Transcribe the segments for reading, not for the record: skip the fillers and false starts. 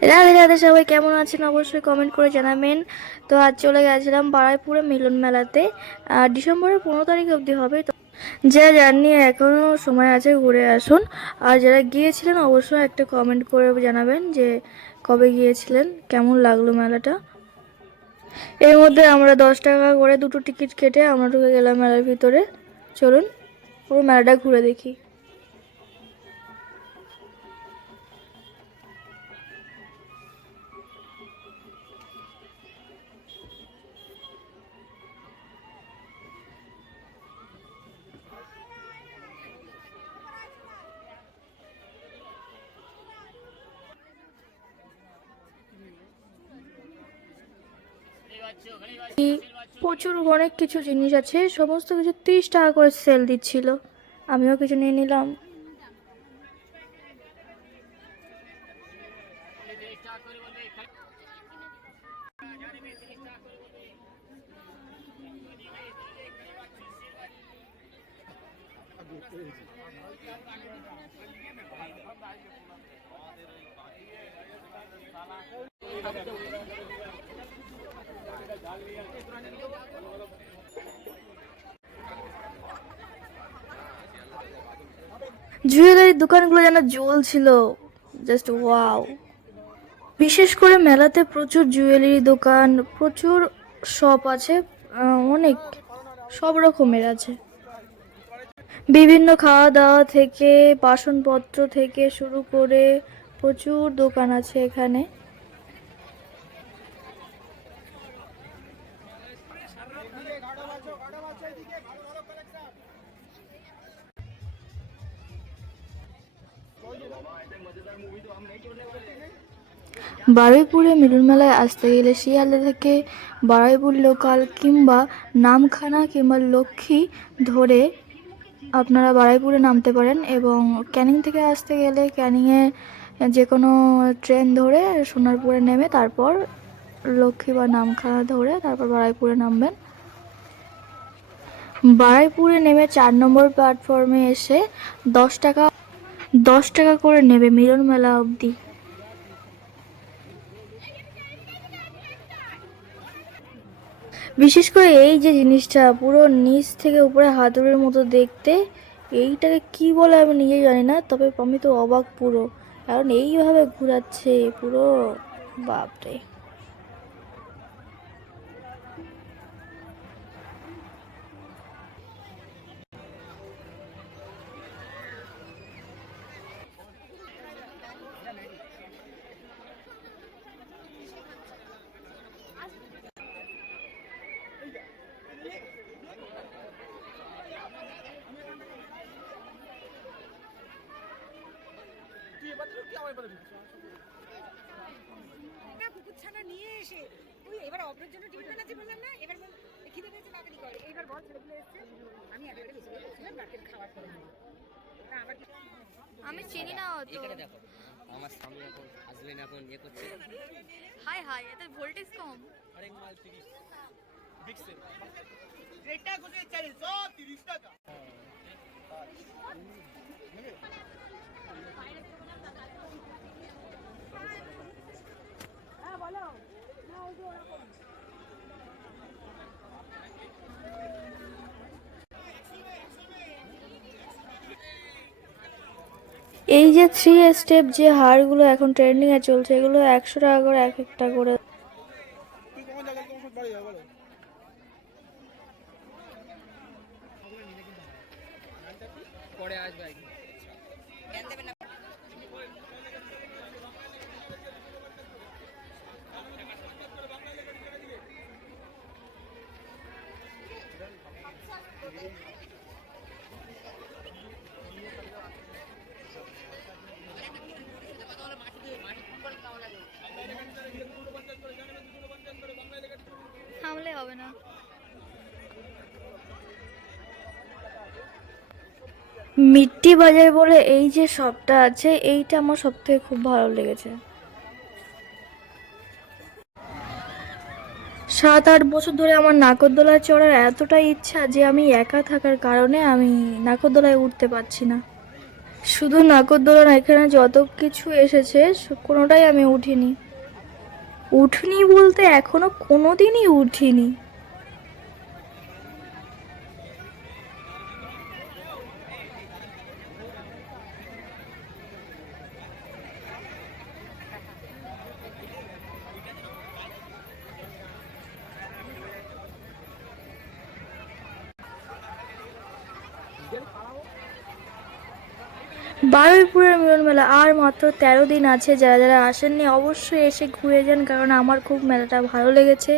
রাধে রাধে, সবাই কেমন আছেন অবশ্যই কমেন্ট করে জানাবেন। তো আজ চলে গেছিলাম বারুইপুরে মিলন মেলাতে। ডিসেম্বরের 15 তারিখ অবধি হবে। তো যারা যাননি এখনও সময় আছে, ঘুরে আসুন। আর যারা গিয়েছিলেন অবশ্যই একটা কমেন্ট করে জানাবেন যে কবে গিয়েছিলেন, কেমন লাগলো মেলাটা। এর মধ্যে আমরা 10 টাকা করে দুটো টিকিট কেটে আমরা ঢুকে গেলাম মেলার ভিতরে। চলুন পুরো মেলাটা ঘুরে দেখি। প্রচুর অনেক কিছু জিনিস আছে, সমস্ত কিছু 30 টাকা করে সেল দিচ্ছিল। আমিও কিছু নিয়ে নিলাম। জুয়েলারির দোকানগুলো যেন জ্বলছিল, জাস্ট ওয়াও। বিশেষ করে মেলাতে প্রচুর জুয়েলারি দোকান, প্রচুর শপ আছে। অনেক সব রকমের আছে। বিভিন্ন খাওয়া দাওয়া থেকে বাসনপত্র থেকে শুরু করে প্রচুর দোকান আছে এখানে। বারুইপুরে মিলন মেলায় আসতে গেলে শিয়ালদা থেকে বারুইপুর লোকাল কিংবা নামখানা কিংবা লক্ষ্মী ধরে আপনারা বারুইপুরে নামতে পারেন, এবং ক্যানিং থেকে আসতে গেলে ক্যানিংয়ে যে কোনো ট্রেন ধরে সোনারপুরে নেমে তারপর লক্ষ্মী বা নামখানা ধরে তারপর বারুইপুরে নামবেন। বারুইপুরে নেমে 4 নম্বর প্ল্যাটফর্মে এসে 10 টাকা করে নেবে মিলন মেলা অবধি। বিশেষ করে এই যে জিনিসটা পুরো নিচ থেকে উপরে হাতুড়ের মতো দেখতে, এইটাকে কি বলে আমি নিজে জানি না, তবে আমি তো অবাক পুরো, কারণ এইভাবে ঘোরাচ্ছে পুরো, বাপরে। কুকুরছানা নিয়ে এসে তুই এবার অপরের জন্য টিফিন বানাচ্ছি বললাম না, এবার বল খিদে পেয়েছে তাড়াতাড়ি করে, এইবার বল ছেলেগুলো এসছে, আমি একা একা বেশি করছিলাম রাতের খাওয়ার পরে না আবার আমি চিনি না অত। এখানে দেখো আমার স্বামী এখন হাজবেন্ড এখন ইয়ে করছে। হাই হাই, এতে ভোল্টেজ কম। আরেক মাল 30 বিক্সে এটা কোথায় 430 টাকা। হ্যাঁ বলো না ওই যে ওরকম এই যে 3 স্টেপ যে হারগুলো এখন ট্রেন্ডিং এ চলছে, এগুলো 100 টাকা করে এক একটা করে। তুই কোন জায়গায় কোন বাড়ি যাবে বলো? পরে আসবে থামলে হবে না। মিট্টি বাজার বলে এই যে শপটা আছে, এইটা আমার সব থেকে খুব ভালো লেগেছে। 7-8 বছর ধরে আমার নাগরদোলায় চড়ার এতটা ইচ্ছা যে আমি একা থাকার কারণে আমি নাগরদোলায় উঠতে পারছি না। শুধু নাগরদোলনা, এখানে যত কিছু এসেছে কোনোটাই আমি উঠিনি। উঠিনি বলতে এখনো কোনোদিনই উঠিনি। বারুইপুরের মিলন মেলা আর মাত্র 13 দিন আছে। যারা যারা আসেননি অবশ্যই এসে ঘুরে যান, কারণ আমার খুব মেলাটা ভালো লেগেছে।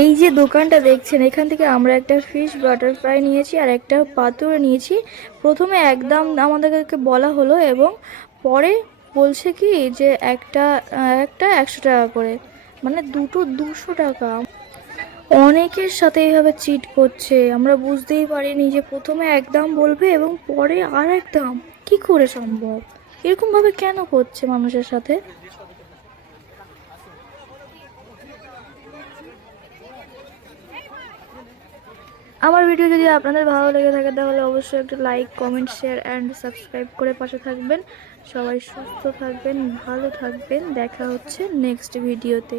এই যে দোকানটা দেখছেন, এখান থেকে আমরা একটা ফিশ বাটারফ্লাই নিয়েছি আর একটা পাতুরে নিয়েছি। প্রথমে একদম আমাদেরকে বলা হলো এবং পরে বলছে কি যে একটা একটা 100 টাকা করে, মানে দুটো 200 টাকা। অনেকের সাথে এইভাবে চিট করছে, আমরা বুঝতেই পারিনি যে প্রথমে একদম বলবে এবং পরে আর একদম। কি করে সম্ভব? এরকমভাবে কেন করছে মানুষের সাথে? আমার ভিডিও যদি আপনাদের ভালো লেগে থাকে তাহলে অবশ্যই একটা like, comment, share and subscribe করে পাশে থাকবেন। সবাই সুস্থ থাকবেন, ভালো থাকবেন। দেখা হচ্ছে নেক্সট ভিডিওতে।